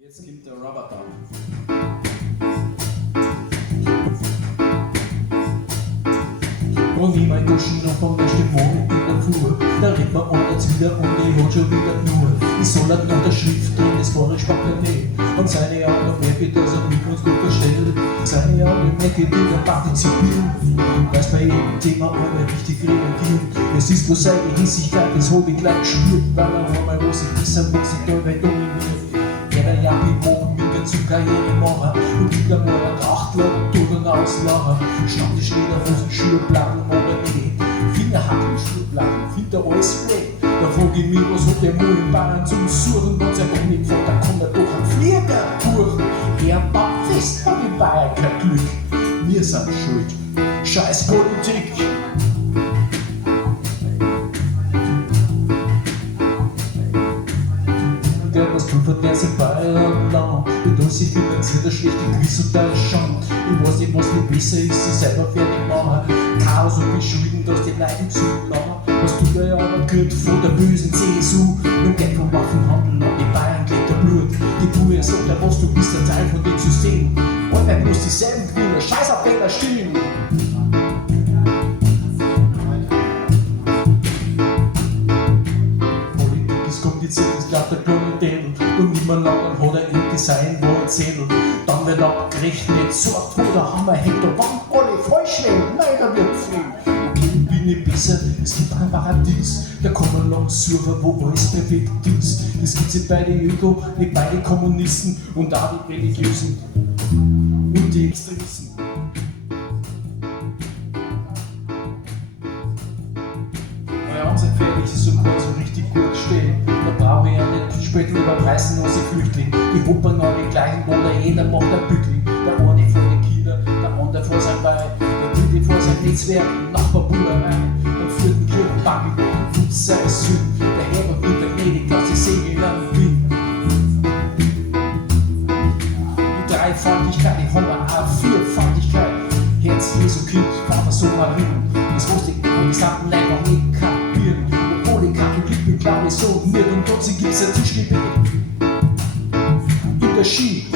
Jetzt gibt der Rubber Dub. Und wie mein Guschen noch von der Stimmung in der Fuhr, da redet man uns wieder und ich hol schon wieder nur. Ich soll halt noch der Schrift drin, das war ich Papier. Und seine Augen merke ich, dass er mich ganz gut versteht. Seine Augen merke ich, wieder partizipieren. Weiß bei jedem Thema einmal richtig reagieren. Es ist bloß seine Hissigkeit, das hab ich gleich gespürt, weil er einmal was ich besser muss, ich da weit dominiert. Der ja wie morgen mit zur Karriere machen und gibt einmal ein Trachtler und tut einen Auslacher. Stammtisch Lederhosen, Schuhe, Platten oder nie. Fingerhacken, Schuhplatten, findet er alles weg. Da frag ich mich, was hat der Mo in Bayern zum Suchen? Gott sei Dank nicht gefragt, da kommt er doch ein Flieger durch. Er baut fest von den Bayern kein Glück. Wir sind schuld. Scheiß Politik. Was tut von der sind Bayern lang. Du tust sich finanziert, das schlechte Quiz und der Schand. Ich weiß nicht, was mir besser ist, sie selber fertig machen. Chaos und Beschuldigen, dass die Leute zu lang. Was tut der ja aber gehört von der bösen CSU? Nur Geld vom Waffenhandel an die Bayern klebt der Blut. Die Bauern sagt der was, du bist ein Teil von dem System. Und wer bloß dieselben Grüner, scheiß auf Gelder stillen. Politik ist kompliziert, das glaubt der kleine Dädel. Und nicht mehr lange hat er im Design wo erzählt. Dann wird abgerechnet, sorgt wo der Hammer hängt, da wann alle falsch leben, nein, da wird fliegen. Okay, ich bin nicht besser, es gibt ein Paradies, da kann man lang suchen, wo alles perfekt ist. Das gibt's nicht bei den Öko, nicht bei den Kommunisten und auch die Religiösen und die Extremisten. Bei uns gefährlich ist sogar so richtig gut stehen. Da brauche ich ja nicht später überpreisen als ein Flüchtling. Die Puppen an die gleichen Boden, jeder macht ein Bückling. Der eine vor den Kindern, der andere vor sein Bein, der dritte vor sein Netzwerk, Nachbarbullerei. Der vierten Kirchenbackel, putzt seine Sünden. Der Herr wird der gnädig, dass die Segel am Wind. Die Dreifaltigkeit, die haben wir auch Vierfaltigkeit. Herz Jesu Kind, Vater, Sohn, Maria. Das wusste ich vom gesamten Leib noch nicht kapieren. Obwohl ich Katholik bin, glaube ich so nicht. Und trotzdem gibt's ein Tischgebet. In der Ski,